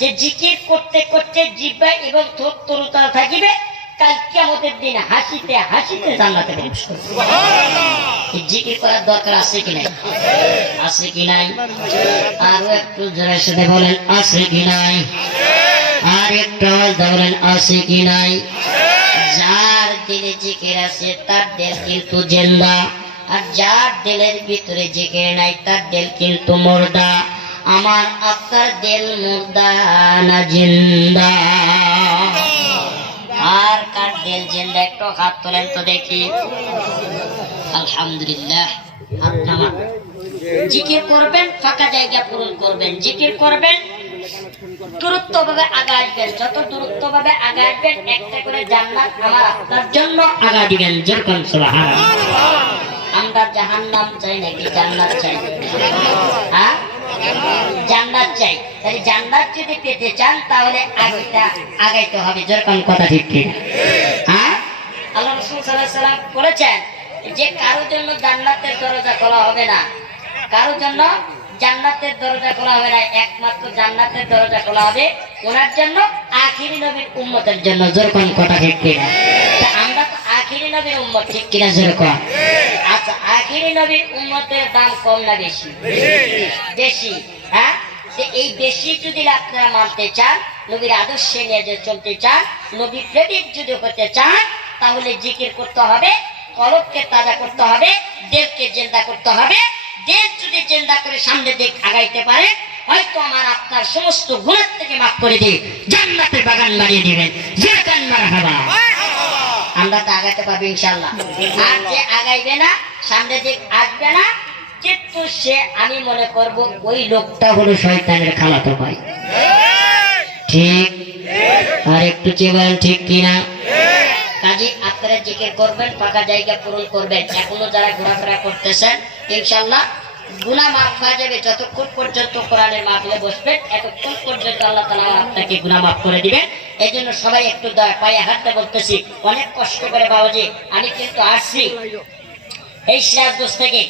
যে জিকির করতে করতে জিহ্বা এবং ঠোঁট তরুতাজা থাকিবে, কাল কিয়ামতের দিন হাসিতে হাসিতে জান্নাতে প্রবেশ করবে। সুবহানাল্লাহ। জিকির করার দরকার আছে কি নাই? আছে কি নাই? আরো একটু জোরে শুনে বলেন আছে কি নাই? আর একটু আওয়াজ বলেন আছে কি নাই? যার দিলে জিকির আছে তার দিল কিন্তু জিন্দা, আর যার দিলের ভিতরে জিকির নাই তার দিল কিন্তু মুর্দা। আমার আপনার দিল মুর্দা না জিন্দা? আর কার দিল জিন্দা একটু হাত তোলেন তো দেখি। আলহামদুলিল্লাহ। হাত নামান। জিকির করবেন, ফাঁকা জায়গা পূরণ করবেন। জিকির করবেন, দূরত্ব ভাবে আগাইবেন। যত দূরত্ব ভাবে আগাইবেন একটা করে জান্নাত আমার আপনার জন্য আগা দিবেন। যেরকম সুবহানাল্লাহ। আমরা জাহান্নাম চাই নাকি জান্নাত চাই? হ্যাঁ, জান্নাত চাই। তাহলে জান্নাত যদি পেতে চান তাহলে আগাইতে হবে। যেরকম কথা ঠিক ঠিক। হ্যাঁ, আল্লাহ রাসূল সাল্লাল্লাহু আলাইহি ওয়াসাল্লাম বলেছেন যে কারো জন্য জান্নাতের দরজা খোলা হবে না, কারো জন্য জান্নাতের দরজা খোলা হবে না। একমাত্র জান্নাতের দরজা খোলা হবে ওনার জন্য, আখিরি নবীর উম্মতের জন্য। যেরকম কথা ঠিক কিনা? আমরা তো আখিরি নবীর উম্মত, ঠিক কিনা? যেরকম। আচ্ছা, আখিরি নবীর উম্মতের দাম কম না বেশি? বেশি। হ্যাঁ, এই বেশি যদি আপনারা মানতে চান, নবীর আদর্শে নিয়ে যে চলতে চান, নবী প্রেমিক যদি হতে চান, তাহলে জিকির করতে হবে, কলবকে তাজা করতে হবে, দেহকে জিন্দা করতে হবে। দেহ যদি জিন্দা করে সামনে দিক আগাইতে পারে, হয়তো আমার আপনার সমস্ত গুনাহ থেকে মাফ করে দিয়ে জান্নাতের বাগান বানিয়ে দিবেন। যেরকম মারহাবা। আমরা তো আগাইতে পারবো ইনশাআল্লাহ। আর যে আগাইবে না, সামনে দিক আসবে না, কিন্তু সে আমি মনে করব ওই লোকটা হলো শয়তানের খালাতো ভাই। ঠিক? আর একটু কি বলেন ঠিক কিনা? কাজী আপনারা জিকির করবেন, ফাঁকা জায়গা পূরণ করবেন। এখনো যারা ঘোরাফেরা করতেছেন, ইনশাআল্লাহ গুনাহ মাফ হয়ে যাবে। যতক্ষণ পর্যন্ত কোরআনের মাহফিলে বসবেন, এতক্ষণ পর্যন্ত আল্লাহ তাআলা আপনাকে গুনাহ মাফ করে দিবেন। এই জন্য সবাই একটু দয়া পায়ে হাতটা বলতেছি, অনেক কষ্ট করে বাবাজি আমি কিন্তু আসছি এই সিরাজগঞ্জ থেকে।